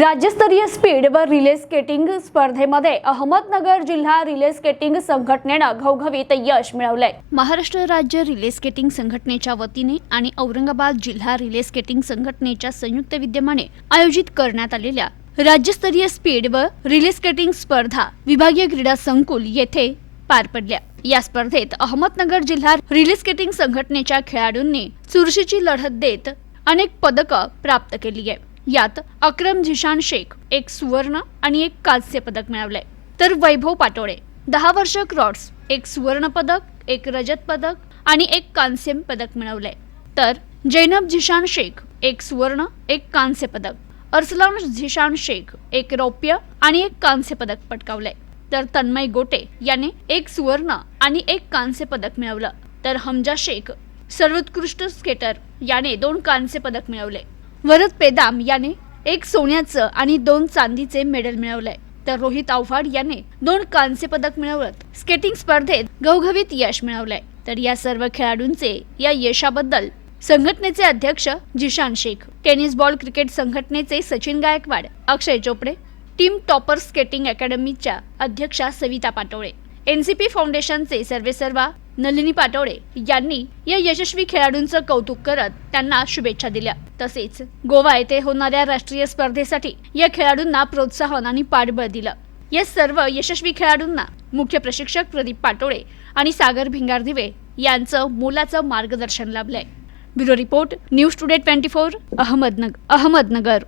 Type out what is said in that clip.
राज्यस्तरीय स्पीड व relay skating स्पर्धेमध्ये अहमदनगर जिल्हा रिले स्केटिंग संघटनेनं घवघवीत यश मिळवलंय. महाराष्ट्र राज्य रिले स्केटिंग संघटनेच्या वतीने आणि औरंगाबाद जिल्हा रिले स्केटिंग संघटनेच्या संयुक्त विद्यमाने आयोजित करण्यात आलेल्या राज्यस्तरीय स्पीड व रिले स्केटिंग स्पर्धा विभागीय क्रीडा संकुल येथे पार पडल्या. या स्पर्धेत अहमदनगर जिल्हा रिले स्केटिंग संघटनेच्या खेळाडूंनी चुरशीची लढत देत अनेक पदकं प्राप्त केली आहे. यात अक्रम झिशान शेख एक सुवर्ण आणि एक कांस्य पदक मिळवलंय. तर वैभव पाटोळे दहा वर्ष क्रॉड्स एक सुवर्ण पदक एक रजत पदक आणि एक कांस्य पदक मिळवलंय. तर जैनब झिशान शेख एक सुवर्ण एक कांस्य पदक. अर्सलान झिशान शेख एक रौप्य आणि एक कांस्य पदक पटकावलंय. तर तन्मय गोटे याने एक सुवर्ण आणि एक कांस्य पदक मिळवलं. तर हमजा शेख सर्वोत्कृष्ट स्केटर याने दोन कांस्य पदक मिळवले. वरद पेदाम याने एक सोन्याचं आणि दोन चांदीचे मेडल मिळवलंय. तर रोहित आव्हाड याने दोन कांस्य पदक मिळवत स्केटिंग स्पर्धेत घवघवीत यश मिळवलंय. तर या सर्व खेळाडूंचे या यशाबद्दल संघटनेचे अध्यक्ष Zeeshan Shaikh tennis ball cricket संघटनेचे Sachin Gaikwad Akshay Chopde team topper skating अकॅडमीच्या अध्यक्षा सविता पाटोळे एनसीपी फाउंडेशनचे सर्वेसर्वा नलिनी पाटोळे यांनी या यशस्वी खेळाडूंचं कौतुक करत त्यांना शुभेच्छा दिल्या. तसेच गोवा येथे होणाऱ्या राष्ट्रीय स्पर्धेसाठी या खेळाडूंना प्रोत्साहन आणि पाठबळ दिलं. या सर्व यशस्वी खेळाडूंना मुख्य प्रशिक्षक प्रदीप पाटोळे आणि सागर भिंगार दिवे यांचं मोलाचं मार्गदर्शन लाभलंय. Bureau report news today twenty four Ahmednagar Ahmednagar.